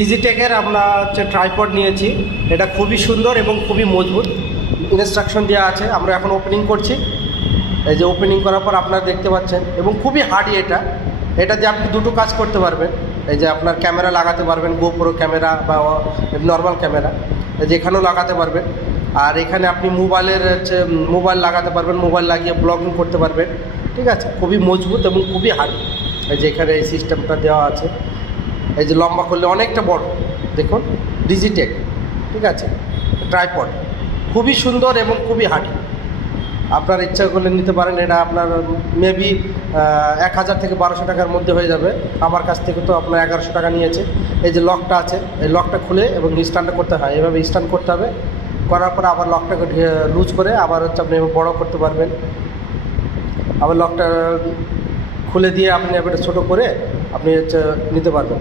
ডিজিটেকের আমরা হচ্ছে ট্রাইপড নিয়েছি। এটা খুবই সুন্দর এবং খুবই মজবুত, ইনস্ট্রাকশন দেওয়া আছে। আমরা এখন ওপেনিং করছি। এই যে ওপেনিং করার পর আপনারা দেখতে পাচ্ছেন, এবং খুবই হার্ডি এটা দিয়ে আপনি দুটো কাজ করতে পারবেন। এই যে আপনার ক্যামেরা লাগাতে পারবেন, গোপ্রো ক্যামেরা বা নর্মাল ক্যামেরা, এই যে এখানেও লাগাতে পারবেন। আর এখানে আপনি মোবাইল লাগাতে পারবেন, মোবাইল লাগিয়ে ব্লগিং করতে পারবেন। ঠিক আছে, খুবই মজবুত এবং খুবই হার্ডি। এই যে এখানে এই সিস্টেমটা দেওয়া আছে। এই যে লম্বা করলে অনেকটা বড়, দেখুন ডিজিটেক। ঠিক আছে, ট্রাইপড খুবই সুন্দর এবং খুবই হার্ডি। আপনার ইচ্ছা করলে নিতে পারেন। এটা আপনার মেবি 1000 থেকে 1200 টাকার মধ্যে হয়ে যাবে। আমার কাছ থেকে তো আপনার 1100 টাকা নিয়েছে। এই যে লকটা আছে, এই লকটা খুলে এবং স্ট্যান্ডটা করতে হয়, এভাবে স্ট্যান্ড করতে হবে। করার পরে আবার লকটাকে লুজ করে আবার আপনি বড় করতে পারবেন। আবার লকটা খুলে দিয়ে আপনি এবার ছোটো করে আপনি নিতে পারবেন।